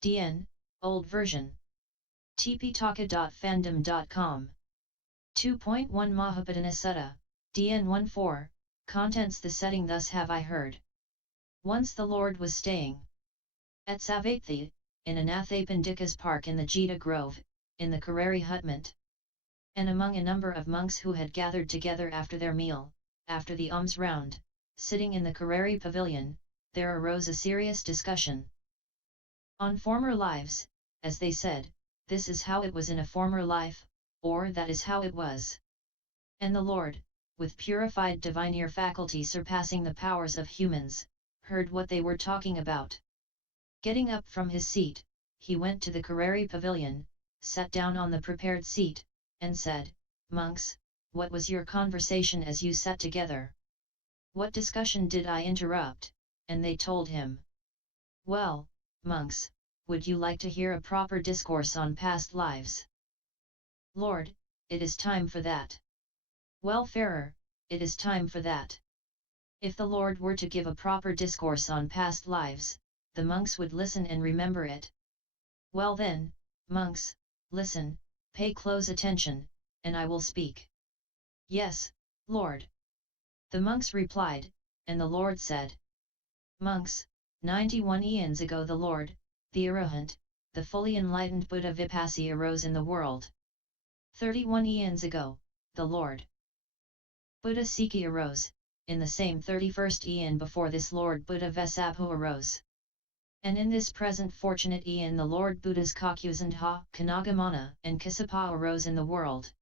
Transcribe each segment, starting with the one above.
DN, Old Version. tptaka.fandom.com. 2.1 Mahàpadàna Sutta, DN 1.4, Contents. The setting. Thus have I heard. Once the Lord was staying at Savatthi, in Anathapindika's park in the Jita Grove, in the Kareri hutment. And among a number of monks who had gathered together after their meal, after the alms round, sitting in the Kareri Pavilion, there arose a serious discussion on former lives, as they said, this is how it was in a former life, or that is how it was. And the Lord, with purified divine ear faculty surpassing the powers of humans, heard what they were talking about. Getting up from his seat, he went to the Kareri Pavilion, sat down on the prepared seat, and said, Monks, what was your conversation as you sat together? What discussion did I interrupt? And they told him. Well, monks, would you like to hear a proper discourse on past lives? Lord, it is time for that. Welfarer, it is time for that. If the Lord were to give a proper discourse on past lives, the monks would listen and remember it. Well then, monks, listen, pay close attention, and I will speak. Yes, Lord. The monks replied, and the Lord said. Monks, 91 eons ago the Lord, the Arahant, the fully enlightened Buddha Vipassy arose in the world. 31 eons ago, the Lord Buddha Sikhi arose, in the same 31st eon before this Lord Buddha Vesabhu arose. And in this present fortunate eon the Lord Buddhas Kakusandha, Kanagamana and Kassapa arose in the world.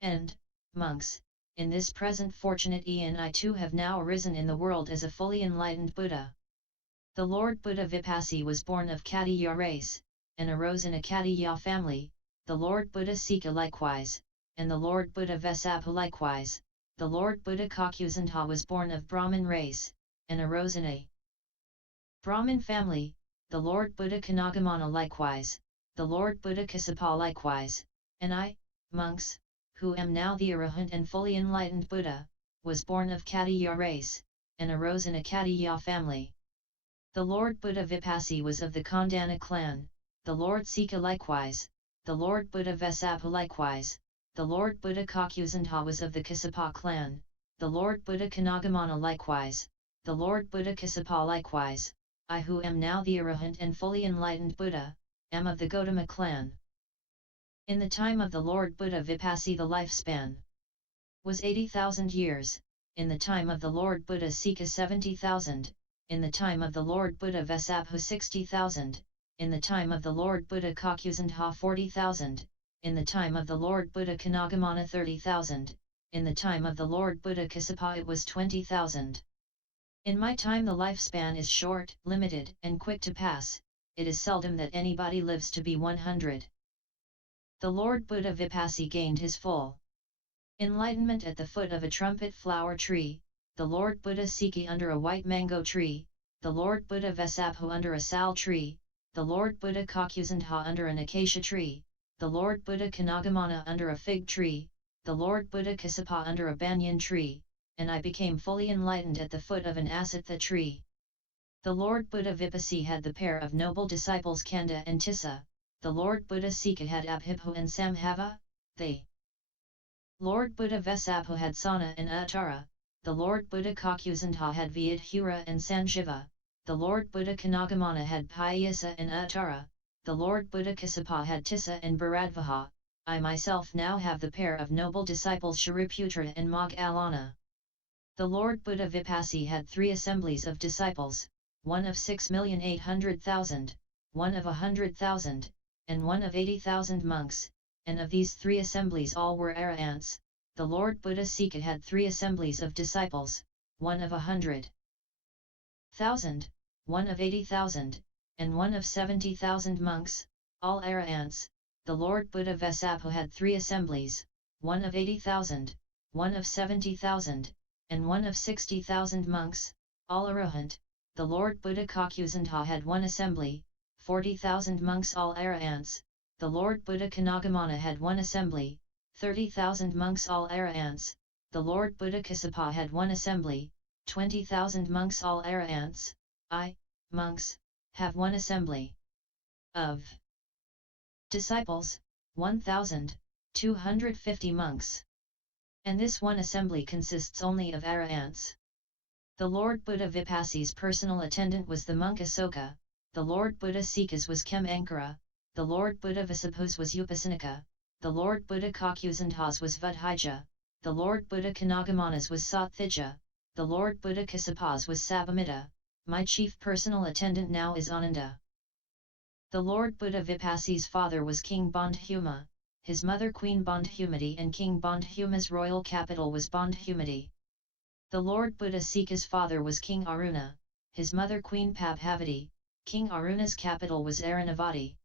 And, monks, in this present fortunate eon I too have now arisen in the world as a fully enlightened Buddha. The Lord Buddha Vipassy was born of Katiya race, and arose in a Katiya family, the Lord Buddha Sikha likewise, and the Lord Buddha Vesabhu likewise. The Lord Buddha Kakusandha was born of Brahmin race, and arose in a Brahmin family, the Lord Buddha Kanagamana likewise, the Lord Buddha Kassapa likewise, and I, monks, who am now the Arahant and fully enlightened Buddha, was born of Katiya race, and arose in a Katiya family. The Lord Buddha Vipassy was of the Khandana clan, the Lord Sikha likewise, the Lord Buddha Vesabhu likewise. The Lord Buddha Kakusandha was of the Kassapa clan, the Lord Buddha Kanagamana likewise, the Lord Buddha Kassapa likewise. I who am now the Arahant and fully enlightened Buddha, am of the Gautama clan. In the time of the Lord Buddha Vipassy the lifespan was 80,000 years, in the time of the Lord Buddha Sikha 70,000, in the time of the Lord Buddha Vesabhu 60,000, in the time of the Lord Buddha Kakusandha 40,000, in the time of the Lord Buddha Kanagamana 30,000, in the time of the Lord Buddha Kassapa it was 20,000. In my time the lifespan is short, limited, and quick to pass, it is seldom that anybody lives to be 100. The Lord Buddha Vipassy gained his full enlightenment at the foot of a trumpet flower tree, the Lord Buddha Sikhi under a white mango tree, the Lord Buddha Vesabhu under a sal tree, the Lord Buddha Kakusandha under an acacia tree, the Lord Buddha Kanagamana under a fig tree, the Lord Buddha Kassapa under a banyan tree, and I became fully enlightened at the foot of an asatha tree. The Lord Buddha Vipassy had the pair of noble disciples Kanda and Tissa, the Lord Buddha Sikha had Abhibhu and Sambhava, the Lord Buddha Vesabhu had Sana and Uttara, the Lord Buddha Kakusandha had Vyadhura and Sanjiva, the Lord Buddha Kanagamana had Payasa and Uttara, the Lord Buddha Kassapa had Tissa and Bharadvaha. I myself now have the pair of noble disciples Shariputra and Moggallana. The Lord Buddha Vipassy had 3 assemblies of disciples, one of 6,800,000, one of 100,000, and one of 80,000 monks, and of these 3 assemblies all were Arahants. The Lord Buddha Sikha had 3 assemblies of disciples, one of 100,000, one of 80,000, and one of 70,000 monks, all Arahants. The Lord Buddha Vesabhu had 3 assemblies, one of 80,000, one of 70,000, and one of 60,000 monks, all Arahant. The Lord Buddha Kakusandha had 1 assembly, 40,000 monks all Arahants. The Lord Buddha Kanagamana had 1 assembly, 30,000 monks all Arahants. The Lord Buddha Kassapa had 1 assembly, 20,000 monks all Arahants. I, monks, have 1 assembly. Of disciples, 1,250 monks. And this one assembly consists only of arahants. The Lord Buddha Vipassi's personal attendant was the monk Asoka, the Lord Buddha Sikas was Kem Ankara, the Lord Buddha Visabhus was Upasanika, the Lord Buddha Kakusanthas was Vudhija, the Lord Buddha Kanagamanas was Sathija, the Lord Buddha Kasapas was Sabamita. My chief personal attendant now is Ananda. The Lord Buddha Vipassi's father was King Bandhuma, his mother Queen Bandhumati, and King Bandhuma's royal capital was Bandhumati. The Lord Buddha Sika's father was King Aruna, his mother Queen Pabhavati, King Aruna's capital was Aranavati.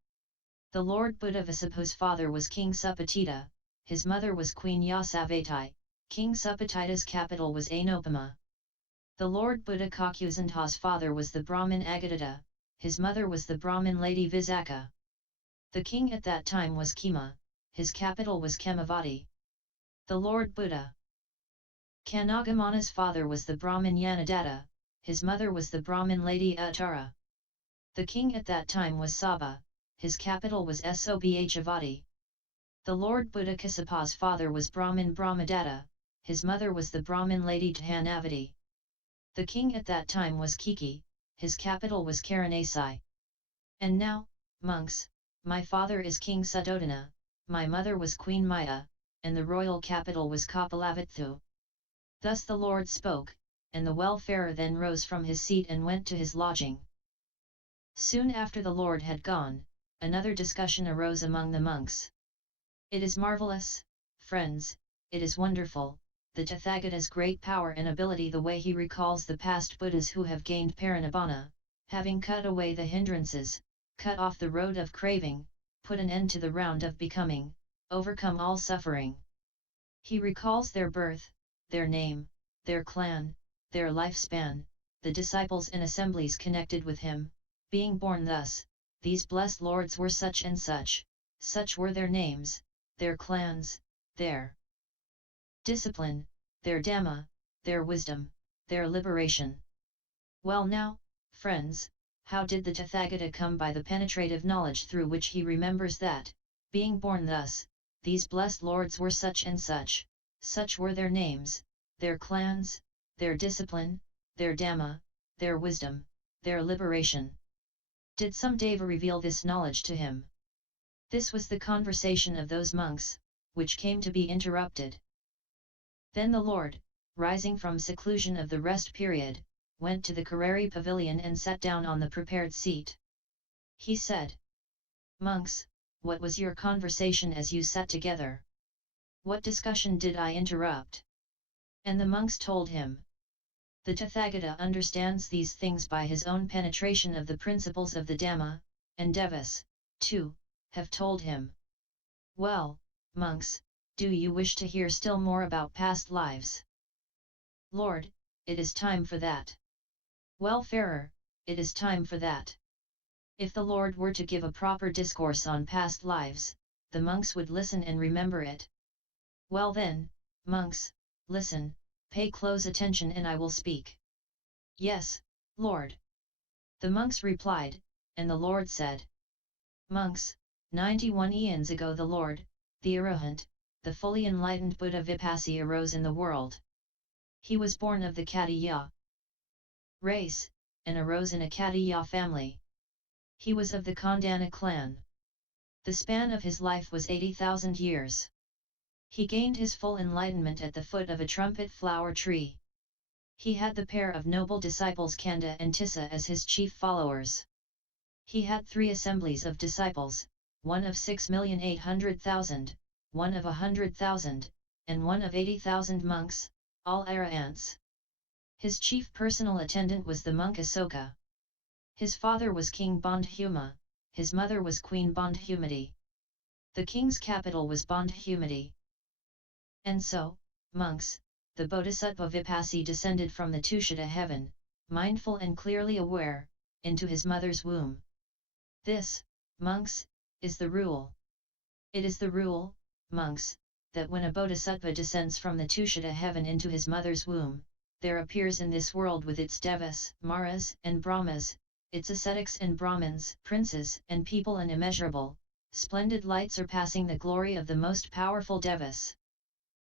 The Lord Buddha Visabhu's father was King Supatita, his mother was Queen Yasavati, King Supatita's capital was Anopama. The Lord Buddha Kakusanthas' father was the Brahmin Agadata, his mother was the Brahmin lady Visakha. The king at that time was Kema, his capital was Kemavati. The Lord Buddha Kanagamana's father was the Brahmin Yanadatta, his mother was the Brahmin lady Uttara. The king at that time was Saba, his capital was Sobhavati. The Lord Buddha Kasapa's father was Brahmin Brahmadatta, his mother was the Brahmin lady Dhanavati. The king at that time was Kiki, his capital was Karanasai. And now, monks, my father is King Suddhodana, my mother was Queen Maya, and the royal capital was Kapalavathu. Thus the Lord spoke, and the wayfarer then rose from his seat and went to his lodging. Soon after the Lord had gone, another discussion arose among the monks. It is marvelous, friends, it is wonderful, the Tathágata's great power and ability, the way he recalls the past Buddhas who have gained parinibbana, having cut away the hindrances, cut off the road of craving, put an end to the round of becoming, overcome all suffering. He recalls their birth, their name, their clan, their lifespan, the disciples and assemblies connected with him, being born thus, these blessed lords were such and such were their names, their clans, their discipline, their Dhamma, their wisdom, their liberation. Well now, friends, how did the Tathágata come by the penetrative knowledge through which he remembers that, being born thus, these blessed lords were such and such were their names, their clans, their discipline, their Dhamma, their wisdom, their liberation? Did some deva reveal this knowledge to him? This was the conversation of those monks, which came to be interrupted. Then the Lord, rising from seclusion of the rest period, went to the Kareri Pavillion and sat down on the prepared seat. He said, "Monks, what was your conversation as you sat together? What discussion did I interrupt?" And the monks told him. The Tathágata understands these things by his own penetration of the principles of the Dhamma, and devas, too, have told him. Well, monks, do you wish to hear still more about past lives? Lord, it is time for that. Wayfarer, it is time for that. If the Lord were to give a proper discourse on past lives, the monks would listen and remember it. Well then, monks, listen, pay close attention and I will speak. Yes, Lord. The monks replied, and the Lord said. Monks, 91 eons ago the Lord, the Arahant, the fully enlightened Buddha Vipassi arose in the world. He was born of the Katiya race, and arose in a Katiya family. He was of the Khandana clan. The span of his life was 80,000 years. He gained his full enlightenment at the foot of a trumpet flower tree. He had the pair of noble disciples Kanda and Tissa as his chief followers. He had 3 assemblies of disciples, one of 6,800,000, one of 100,000, and one of 80,000 monks, all arahants. His chief personal attendant was the monk Asoka. His father was King Bandhuma, his mother was Queen Bandhumati. The king's capital was Bandhumati. And so, monks, the Bodhisattva Vipassi descended from the Tushita heaven, mindful and clearly aware, into his mother's womb. This, monks, is the rule. It is the rule, monks, that when a Bodhisattva descends from the Tushita heaven into his mother's womb, there appears in this world with its devas, maras, and brahmas, its ascetics and Brahmins, princes and people and immeasurable, splendid light surpassing the glory of the most powerful devas.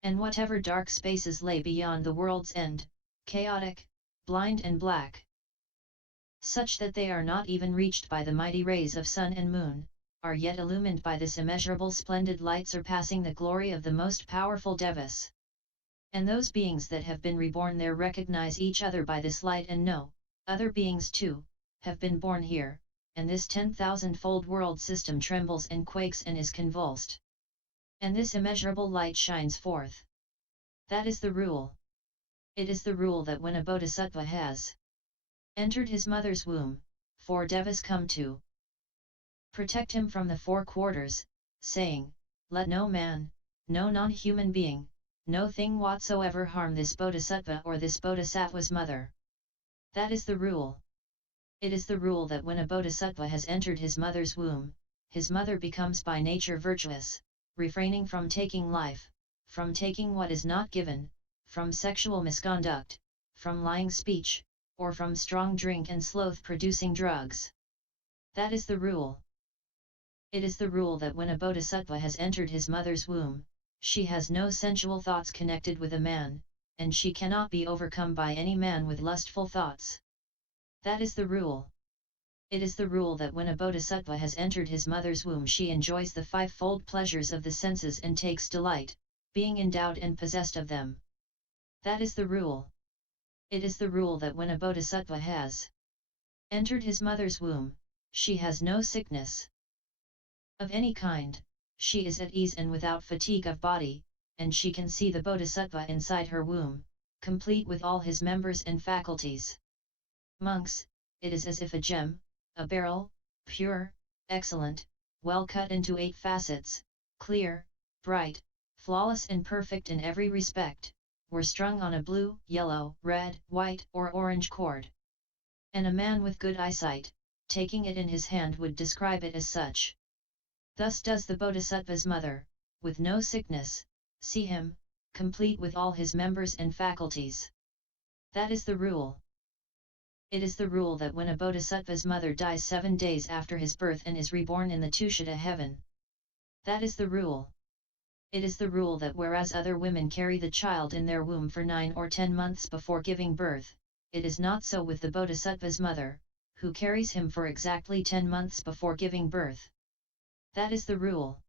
And whatever dark spaces lay beyond the world's end, chaotic, blind and black, such that they are not even reached by the mighty rays of sun and moon, are yet illumined by this immeasurable splendid light surpassing the glory of the most powerful devas. And those beings that have been reborn there recognize each other by this light and know, other beings too, have been born here, and this 10,000-fold world system trembles and quakes and is convulsed. And this immeasurable light shines forth. That is the rule. It is the rule that when a bodhisattva has entered his mother's womb, 4 devas come to protect him from the 4 quarters, saying, "Let no man, no non-human being, no thing whatsoever harm this bodhisattva or this bodhisattva's mother." That is the rule. It is the rule that when a bodhisattva has entered his mother's womb, his mother becomes by nature virtuous, refraining from taking life, from taking what is not given, from sexual misconduct, from lying speech, or from strong drink and sloth-producing drugs. That is the rule. It is the rule that when a bodhisattva has entered his mother's womb, she has no sensual thoughts connected with a man, and she cannot be overcome by any man with lustful thoughts. That is the rule. It is the rule that when a bodhisattva has entered his mother's womb she enjoys the 5-fold pleasures of the senses and takes delight, being endowed and possessed of them. That is the rule. It is the rule that when a bodhisattva has entered his mother's womb, she has no sickness of any kind, she is at ease and without fatigue of body, and she can see the bodhisattva inside her womb, complete with all his members and faculties. Monks, it is as if a gem, a beryl, pure, excellent, well cut into 8 facets, clear, bright, flawless and perfect in every respect, were strung on a blue, yellow, red, white or orange cord. And a man with good eyesight, taking it in his hand would describe it as such. Thus does the bodhisattva's mother, with no sickness, see him, complete with all his members and faculties. That is the rule. It is the rule that when a bodhisattva's mother dies 7 days after his birth and is reborn in the Tushita heaven. That is the rule. It is the rule that whereas other women carry the child in their womb for 9 or 10 months before giving birth, it is not so with the bodhisattva's mother, who carries him for exactly 10 months before giving birth. That is the rule.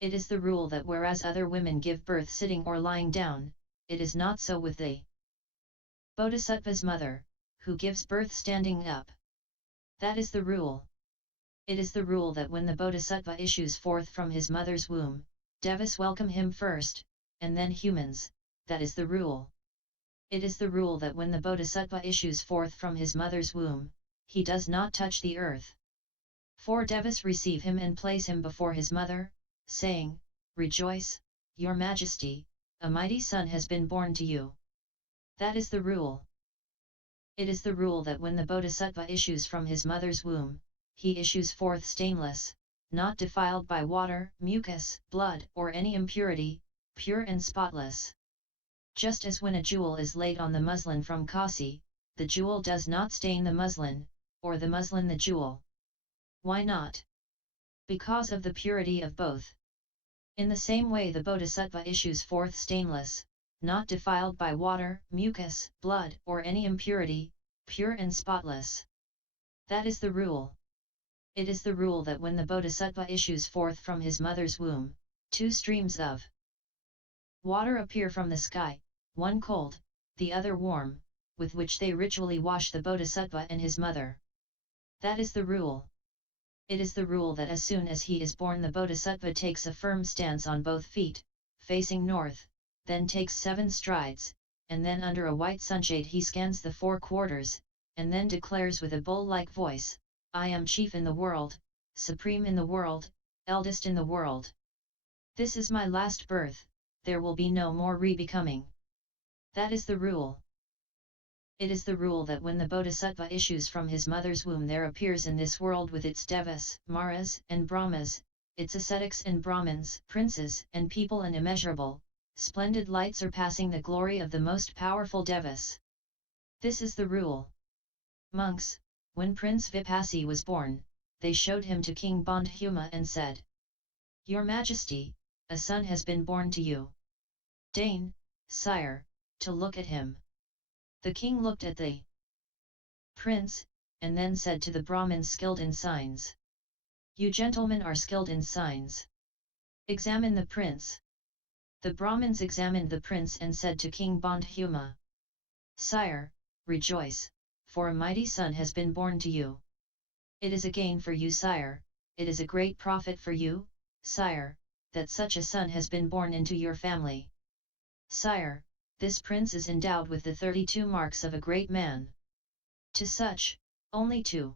It is the rule that whereas other women give birth sitting or lying down, it is not so with the bodhisattva's mother, who gives birth standing up. That is the rule. It is the rule that when the bodhisattva issues forth from his mother's womb, devas welcome him first, and then humans. That is the rule. It is the rule that when the bodhisattva issues forth from his mother's womb, he does not touch the earth. 4 devas receive him and place him before his mother, saying, "Rejoice, your majesty, a mighty son has been born to you." That is the rule. It is the rule that when the bodhisattva issues from his mother's womb, he issues forth stainless, not defiled by water, mucus, blood, or any impurity, pure and spotless. Just as when a jewel is laid on the muslin from Kasi, the jewel does not stain the muslin, or the muslin the jewel. Why not? Because of the purity of both. In the same way the bodhisattva issues forth stainless, not defiled by water, mucus, blood, or any impurity, pure and spotless. That is the rule. It is the rule that when the bodhisattva issues forth from his mother's womb, 2 streams of water appear from the sky, one cold, the other warm, with which they ritually wash the bodhisattva and his mother. That is the rule. It is the rule that as soon as he is born the bodhisattva takes a firm stance on both feet, facing north, then takes 7 strides, and then under a white sunshade he scans the 4 quarters, and then declares with a bull-like voice, "I am chief in the world, supreme in the world, eldest in the world. This is my last birth, there will be no more re-becoming." That is the rule. It is the rule that when the bodhisattva issues from his mother's womb there appears in this world with its devas, maras, and brahmas, its ascetics and brahmins, princes and people and immeasurable, splendid light surpassing the glory of the most powerful devas. This is the rule. Monks, When Prince Vipassi was born, they showed him to King Bandhuma and said, "Your Majesty, a son has been born to you. Deign, sire, to look at him." The king looked at the prince, and then said to the Brahmins skilled in signs, "You gentlemen are skilled in signs. Examine the prince." The Brahmins examined the prince and said to King Bandhuma, "Sire, rejoice, for a mighty son has been born to you. It is a gain for you, sire, it is a great profit for you, sire, that such a son has been born into your family. Sire, this prince is endowed with the 32 marks of a great man. To such, only 2